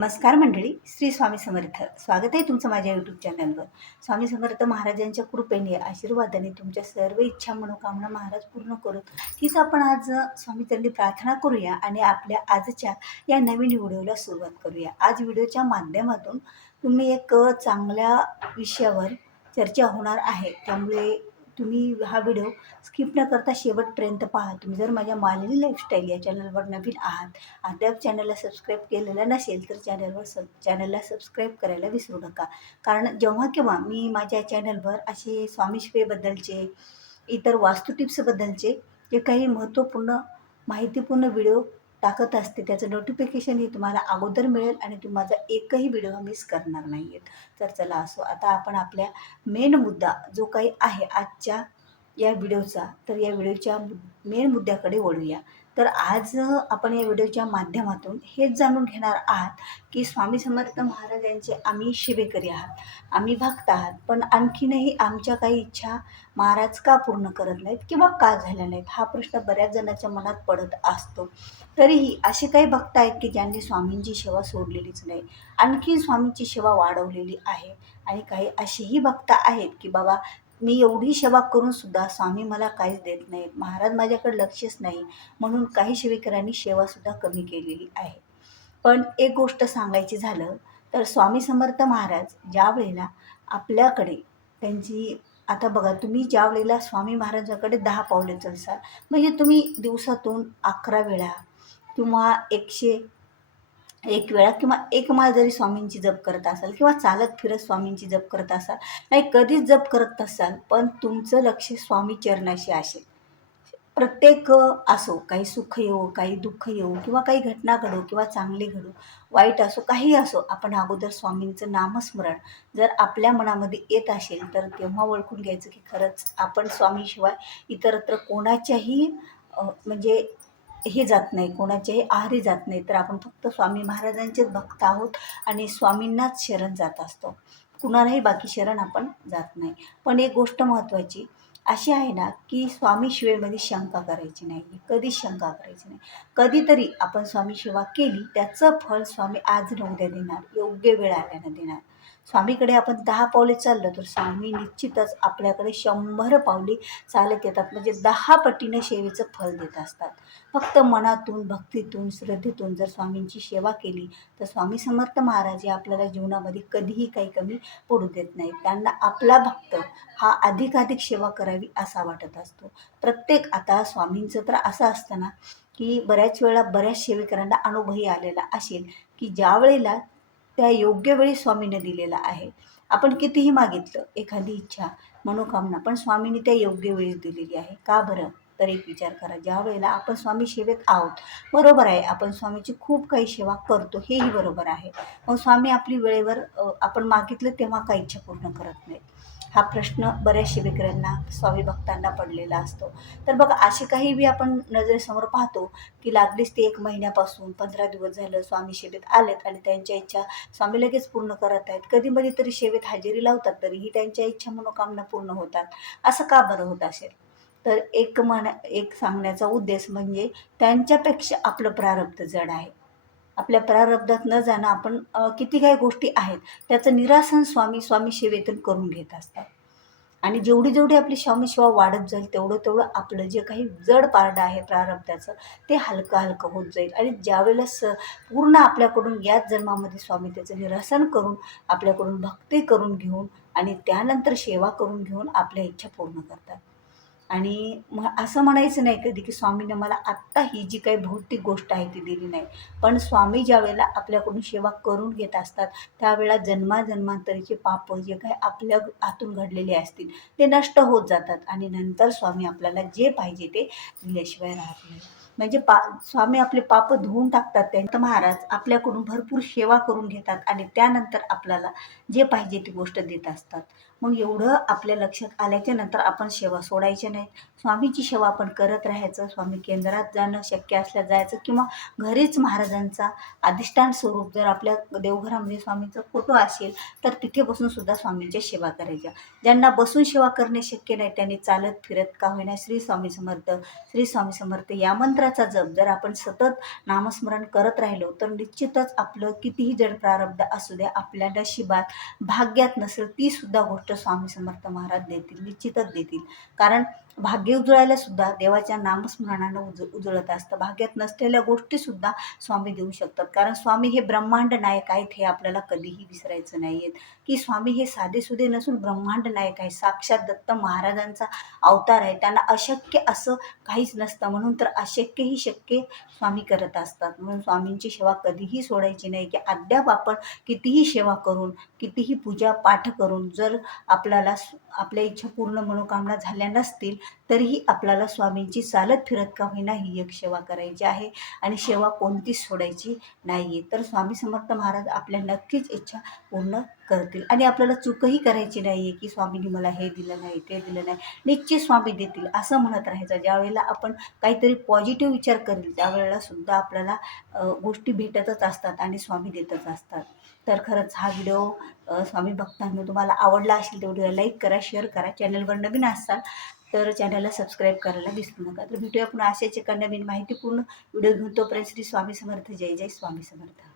नमस्कार मंडळी, श्री स्वामी समर्थ. स्वागत आहे तुमचं माझ्या यूट्यूब चॅनलवर. स्वामी समर्थ महाराजांच्या कृपेने, आशीर्वादाने तुमच्या सर्व इच्छा मनोकामना महाराज पूर्ण करूत, हीच आपण आज स्वामीचरणी प्रार्थना करूया आणि आपल्या आजच्या या नवीन व्हिडिओला सुरुवात करूया. आज व्हिडिओच्या माध्यमातून तुम्ही एक चांगल्या विषयावर चर्चा होणार आहे, त्यामुळे तुम्ही हा व्हिडिओ स्किप न करता शेवटपर्यंत पहा. तुम्ही जर माझ्या मालनी लाईफस्टाईल या चॅनलवर नवीन आहात, अद्याप चॅनलला सबस्क्राईब केलेलं नसेल तर चॅनलला सबस्क्राईब करायला विसरू नका. कारण जेव्हा केव्हा मी माझ्या चॅनलवर असे स्वामीसेवेबद्दलचे, इतर वास्तू टिप्सबद्दलचे जे काही महत्त्वपूर्ण माहितीपूर्ण व्हिडिओ टाकत असते, त्याचं नोटिफिकेशन ही तुम्हाला अगोदर मिळेल आणि तुम्ही माझा एकही व्हिडिओ मिस करणार नाही आहेत. तर चला असो, आता आपण आपल्या मेन मुद्दा जो काही आहे आजच्या या व्हिडिओचा, तर या व्हिडिओच्या मेन मुद्द्याकडे वळूया. तर आज आपण या व्हिडिओच्या माध्यमातून हेच जाणून घेणार आहात की स्वामी समर्थ महाराजांचे आम्ही सेवेकरी आहात, आम्ही भक्त आहात, पण आणखीनही आमच्या काही इच्छा महाराज का पूर्ण करत नाहीत किंवा का झाल्या नाहीत, हा प्रश्न बऱ्याच जणांच्या मनात पडत असतो. तरीही असे काही भक्त आहेत की ज्यांनी स्वामींची सेवा सोडलेलीच नाही, आणखी स्वामींची सेवा वाढवलेली आहे. आणि काही असेही भक्त आहेत की बाबा, मी एवढी सेवा करून सुद्धा स्वामी मला काहीच देत नाहीत, महाराज माझ्याकडे लक्षच नाही, म्हणून काही सेवेकरांनी सेवासुद्धा कमी केलेली आहे. पण एक गोष्ट सांगायची झालं तर स्वामी समर्थ महाराज ज्या वेळेला आपल्याकडे त्यांची, आता बघा, तुम्ही ज्या वेळेला स्वामी महाराजांकडे 10 पावले चलसाल, म्हणजे तुम्ही दिवसातून 11 वेळा किंवा 101 वेळा किंवा 1 माळ जरी स्वामींची जप करत असाल किंवा चालत फिरत स्वामींची जप करत असाल, नाही कधीच जप करत असाल, पण तुमचं लक्ष स्वामी चरणाशी असेल. प्रत्येक असो, काही सुख येवो, काही दुःख येवो किंवा काही घटना घडो किंवा चांगले घडो, वाईट असो, काही असो, आपण अगोदर स्वामींचं नामस्मरण जर आपल्या मनामध्ये येत असेल तर तेव्हा ओळखून घ्यायचं की खरंच आपण स्वामीशिवाय इतरत्र कोणाच्याही म्हणजे हे जात नाही, कोणाच्याही आहारी जात नाही, तर आपण फक्त स्वामी महाराजांचेच भक्त आहोत आणि स्वामींनाच शरण जात असतो, कुणालाही बाकी शरण आपण जात नाही. पण एक गोष्ट महत्त्वाची अशी आहे ना की स्वामी सेवेमध्ये शंका करायची नाही, कधीच शंका करायची नाही. कधीतरी आपण स्वामी सेवा केली, त्याचं फळ स्वामी आज न उद्या देणार, योग्य वेळ आल्यानं देणार. स्वामीकडे आपण 10 पावले चाललं तर स्वामी निश्चितच आपल्याकडे 100 पावले चालत येतात, म्हणजे 10 पटीनं सेवेचं फल देत असतात. फक्त मनातून, भक्तीतून, श्रद्धेतून जर स्वामींची सेवा केली तर स्वामी समर्थ महाराज हे आपल्याला जीवनामध्ये कधीही काही कमी पडू देत नाहीत. त्यांना आपला भक्त हा अधिकाधिक सेवा करावी असा वाटत असतो. प्रत्येक, आता स्वामींचं तर असं असतं ना की बऱ्याच वेळा बऱ्याच सेवेकरांना अनुभवही आलेला असेल की ज्या वेळेला त्या योग्य वेळी स्वामीने दिलेला आहे. आपण कितीही मागितलं एखादी इच्छा मनोकामना, पण स्वामींनी त्या योग्य वेळीच दिलेली आहे. का बरं? तर एक विचार करा, ज्या वेळेला आपण स्वामी सेवेत आहोत, बरोबर आहे, आपण स्वामीची खूप काही सेवा करतो, हेही बरोबर आहे, मग स्वामी आपली वेळेवर आपण मागितलं तेव्हा काही इच्छा पूर्ण करत नाहीत, हा प्रश्न बऱ्याच सेवेकरांना, स्वामी भक्तांना पडलेला असतो. तर बघा, असे काही बी आपण नजरेसमोर पाहतो की लागलीच ते 1 महिन्यापासून 15 दिवस झालं स्वामी सेवेत आलेत आणि त्यांच्या इच्छा स्वामी लगेच पूर्ण करत आहेत. कधीमधी तरी सेवेत हजेरी लावतात, तरीही त्यांच्या इच्छा मनोकामना पूर्ण होतात. असं का बरं होत असेल? तर एक सांगण्याचा उद्देश म्हणजे त्यांच्यापेक्षा आपलं प्रारब्ध जड आहे. आपल्या प्रारब्धात न जाणं आपण किती काही गोष्टी आहेत त्याचं निरासन स्वामी सेवेतून करून घेत असतात. आणि जेवढी जेवढी आपली स्वामी सेवा वाढत जाईल तेवढं तेवढं आपलं जे काही जड पारडं आहे प्रारब्धाचं, ते हलकं हलकं होत जाईल. आणि ज्यावेळेला पूर्ण आपल्याकडून याच जन्मामध्ये स्वामी त्याचं निरासन करून, आपल्याकडून भक्ती करून घेऊन आणि त्यानंतर सेवा करून घेऊन आपल्या इच्छा पूर्ण करतात. आणि असं म्हणायचं नाही कधी की स्वामीने मला आत्ता ही जी काही भौतिक गोष्ट आहे ती दिली नाही, पण स्वामी ज्या वेळेला आपल्याकडून सेवा करून घेत असतात त्यावेळेला जन्माजन्मांतरीचे पाप जे काही आपल्या हातून घडलेले असतील ते नष्ट होत जातात आणि नंतर स्वामी आपल्याला जे पाहिजे ते दिल्याशिवाय राहत नाही. म्हणजे स्वामी आपले पाप धुवून टाकतात. त्यांचं महाराज आपल्याकडून भरपूर सेवा करून घेतात आणि त्यानंतर आपल्याला जे पाहिजे ती गोष्ट देत असतात. मग एवढं आपल्या लक्षात आल्याच्या नंतर आपण सेवा सोडायची नाही, स्वामीची सेवा आपण करत राहायचं. स्वामी केंद्रात जाणं, शक्य असल्यास जायचं किंवा घरीच महाराजांचा अधिष्ठान स्वरूप जर आपल्या देवघरामध्ये स्वामीचा फोटो असेल तर तिथे बसून सुद्धा स्वामींची सेवा करायच्या. ज्यांना बसून सेवा करणे शक्य नाही त्यांनी चालत फिरत का होईना श्री स्वामी समर्थ, श्री स्वामी समर्थ या मंत्र नाममंत्राचा जप जर आपण सतत नामस्मरण करत राहिलो तर निश्चितच आपलं कितीही जड प्रारब्ध असू द्या, आपल्या नशिबात भाग्यात नसेल ती सुद्धा गोष्ट स्वामी समर्थ महाराज देतील, निश्चितच देतील. कारण भाग्य उजळायला सुद्धा देवाच्या नामस्मरणानं उजळत असतं. भाग्यात नसलेल्या गोष्टीसुद्धा स्वामी देऊ शकतात. कारण स्वामी हे ब्रह्मांड नायक आहेत, हे आपल्याला कधीही विसरायचं नाही आहे, की स्वामी हे साधेसुधे नसून ब्रह्मांड नायक आहे. साक्षात दत्त महाराजांचा अवतार आहे. त्यांना अशक्य असं काहीच नसतं, म्हणून तर अशक्य ही शक्य स्वामी करत असतात. म्हणून स्वामींची सेवा कधीही सोडायची नाही, की अद्याप आपण कितीही सेवा करून, कितीही पूजा पाठ करून जर आपल्याला आपल्या इच्छा पूर्ण मनोकामना झाल्या नसतील तरीही आपल्याला स्वामींची चालत फिरत का होईना ही एक सेवा करायची आहे आणि सेवा कोणतीच सोडायची नाही आहे. तर स्वामी समर्थ महाराज आपल्या नक्कीच इच्छा पूर्ण करतील आणि आपल्याला चूकही करायची नाही आहे, की स्वामींनी मला हे दिलं नाही, ते दिलं नाही. निश्चित स्वामी देतील असं म्हणत राहायचं. ज्यावेळेला आपण काहीतरी पॉझिटिव्ह विचार करेल त्यावेळेला सुद्धा आपल्याला गोष्टी भेटतच असतात आणि स्वामी देतच असतात. तर खरंच हा व्हिडिओ स्वामी भक्तांनो तुम्हाला आवडला असेल तर व्हिडिओला लाईक करा, शेअर करा. चॅनलवर नवीन असाल तर चॅनलला सबस्क्राईब करायला विसरू नका. तर भेटूया पुन्हा अशाच एका नवीन माहितीपूर्ण व्हिडिओ घेऊन. तोपर्यंत श्री स्वामी समर्थ. जय जय स्वामी समर्थ.